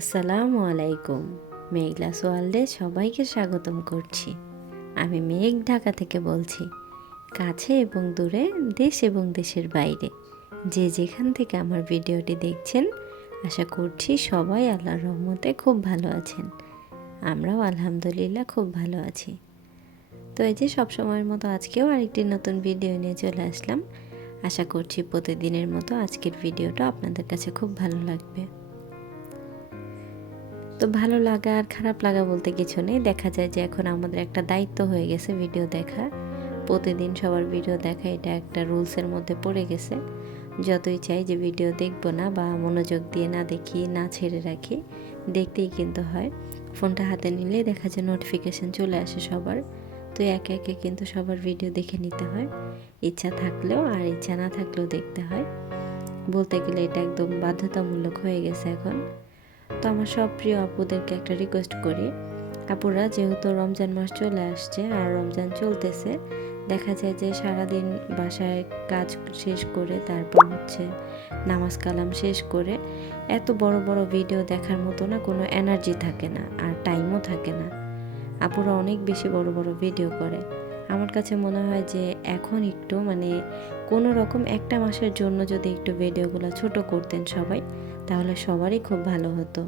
আসসালামু আলাইকুম। মেঘলাস ওয়ার্ল্ডে সবাইকে স্বাগতম করছি। আমি মেঘ, ঢাকা থেকে বলছি। কাছে এবং দূরে, দেশ এবং দেশের বাইরে যে যেখান থেকে আমার ভিডিওটি দেখছেন, আশা করছি সবাই আল্লাহর রহমতে খুব ভালো আছেন। আমরাও আলহামদুলিল্লাহ খুব ভালো আছি। তো এই যে সবসময়ের মতো আজকেও আরেকটি নতুন ভিডিও নিয়ে চলে আসলাম। আশা করছি প্রতিদিনের মতো আজকের ভিডিওটা আপনাদের কাছে খুব ভালো লাগবে। তো ভালো লাগা আর খারাপ লাগা বলতে কিছু নেই। দেখা যায় যে এখন আমাদের একটা দায়িত্ব হয়ে গেছে ভিডিও দেখা। প্রতিদিন সবার ভিডিও দেখা এটা একটা রুলসের মধ্যে পড়ে গেছে। যতই চাই যে ভিডিও দেখবো না বা মনোযোগ দিয়ে না দেখি, না ছেড়ে রাখি, দেখতেই কিন্তু হয়। ফোনটা হাতে নিলেই দেখা যায় নোটিফিকেশান চলে আসে সবার। তো একে একে কিন্তু সবার ভিডিও দেখে নিতে হয়। ইচ্ছা থাকলেও আর ইচ্ছা না থাকলেও দেখতে হয়। বলতে গেলে এটা একদম বাধ্যতামূলক হয়ে গেছে এখন। তো আমার সব প্রিয় আপুদেরকে একটা রিকোয়েস্ট করি, আপুরা যেহেতু রমজান মাস চলে আসছে আর রমজান চলতেছে, দেখা যায় যে সারাদিন বাসায় কাজ শেষ করে তারপর নামাজ কালাম শেষ করে এত বড় বড় ভিডিও দেখার মতো না কোনো এনার্জি থাকে না আর টাইমও থাকে না। আপুরা অনেক বেশি বড় বড় ভিডিও করে। আমার কাছে মনে হয় যে এখন একটু কোনো রকম একটা মাসের জন্য যদি একটু ভিডিওগুলো ছোট করতেন সবাই, তাহলে সবারই খুব ভালো হতো।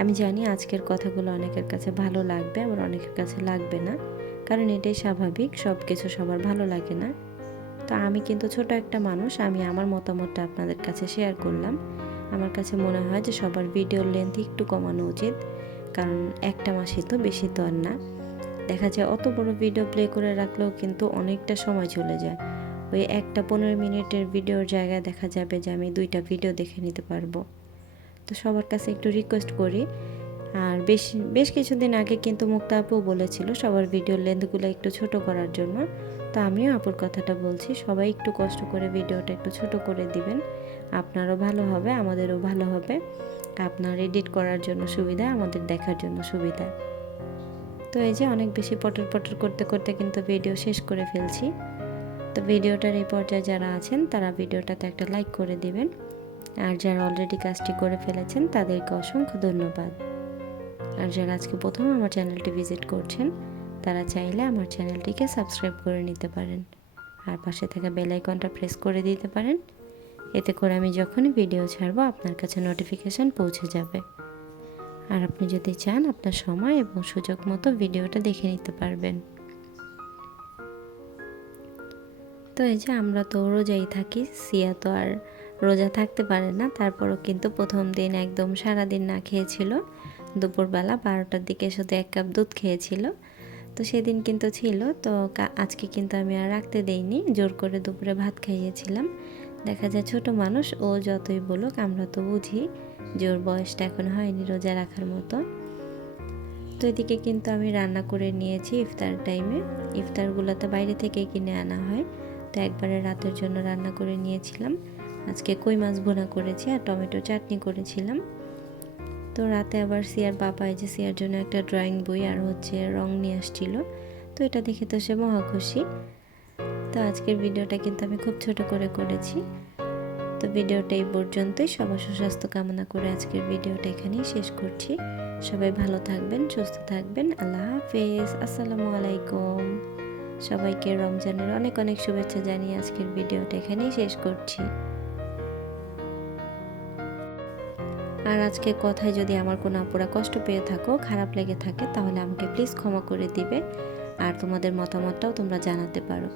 আমি জানি আজকের কথাগুলো অনেকের কাছে ভালো লাগবে, আবার অনেকের কাছে লাগবে না, কারণ এটাই স্বাভাবিক, সব কিছু সবার ভালো লাগে না। তো আমি কিন্তু ছোট একটা মানুষ, আমি আমার মতামতটা আপনাদের কাছে শেয়ার করলাম। আমার কাছে মনে হয় যে সবার ভিডিওর লেন্থ একটু কমানো উচিত, কারণ একটা মাসই তো, বেশি তো আর না। দেখা যায় অত বড় ভিডিও প্লে করে রাখলেও কিন্তু অনেকটা সময় চলে যায়। ওই একটা 15 মিনিটের ভিডিওর জায়গায় দেখা যাবে যে আমি 2টা ভিডিও দেখে নিতে পারবো। তো সবার কাছে একটু রিকোয়েস্ট করি। আর বেশ কিছুদিন আগে কিন্তু মুক্তা আপুও বলেছিল সবার ভিডিওর লেন্থগুলো একটু ছোট করার জন্য। তো আমিও আপুর কথাটা বলছি, সবাই একটু কষ্ট করে ভিডিওটা একটু ছোট করে দিবেন। আপনারও ভালো হবে, আমাদেরও ভালো হবে। আপনার এডিট করার জন্য সুবিধা, আমাদের দেখার জন্য সুবিধা। তো এই যে অনেক বেশি পটর পটর করতে করতে কিন্তু ভিডিও শেষ করে ফেলছি। তো ভিডিওটার এই পর্যায়ে যারা আছেন তারা ভিডিওটাতে একটা লাইক করে দিবেন। আর যারা অলরেডি কাজটি করে ফেলেছেন তাদেরকে অসংখ্য ধন্যবাদ। আর যারা আজকে প্রথম আমার চ্যানেলটি ভিজিট করছেন, তারা চাইলে আমার চ্যানেলটিকে সাবস্ক্রাইব করে নিতে পারেন আর পাশে থাকা বেল আইকনটা প্রেস করে দিতে পারেন। এতে করে আমি যখনই ভিডিও ছাড়বো আপনার কাছে নোটিফিকেশান পৌঁছে যাবে। আর আপনি যদি চান আপনার সময় এবং সুযোগ মতো ভিডিওটা দেখে নিতে পারবেন। তো এই যে আমরা তো রোজাই থাকি, সিয়া তো আর রোজা থাকতে পারে না। তারপরও কিন্তু প্রথম দিন একদম সারাদিন না খেয়েছিল। দুপুরবেলা 12টার দিকে শুধু 1 কাপ দুধ খেয়েছিল। তো সেদিন কিন্তু ছিল। তো আজকে কিন্তু আমি আর রাখতে দেইনি, জোর করে দুপুরে ভাত খাইয়েছিলাম। দেখা যায় ছোট মানুষ, ও যতই বলুক আমরা তো বুঝি যে ওর বয়সটা এখন হয়নি রোজা রাখার মতো। তো এদিকে কিন্তু আমি রান্না করে নিয়েছি ইফতার টাইমে। ইফতারগুলোতে বাইরে থেকে কিনে আনা হয়, তো একবারে রাতের জন্য রান্না করে নিয়েছিলাম। আজকে কই মাছ ভুনা করেছি আর টমেটো চাটনি করেছিলাম। তো রাতে আবার সিয়ার বাবা এই যে সিয়ার জন্য একটা ড্রয়িং বই আর রং নিয়ে আসছিল। তো এটা দেখে তো সে মহা খুশি। তো আজকের ভিডিওটা কিন্তু আমি খুব ছোট করে করেছি। তো ভিডিওটা এই পর্যন্তই। সবার সুস্বাস্থ্য কামনা করে আজকের ভিডিওটা এখানেই শেষ করছি। সবাই ভালো থাকবেন, সুস্থ থাকবেন। আল্লাহ হাফেজ। আসসালামু আলাইকুম। সবাইকে রমজানের অনেক অনেক শুভেচ্ছা জানিয়ে আজকের ভিডিওটা এখানেই শেষ করছি। আর আজকের কথায় যদি আমার কোনো আপুরা কষ্ট পেয়ে থাকো, খারাপ লেগে থাকে, তাহলে আমাকে প্লিজ ক্ষমা করে দিবে। আর তোমাদের মতামতটাও তোমরা জানাতে পারো।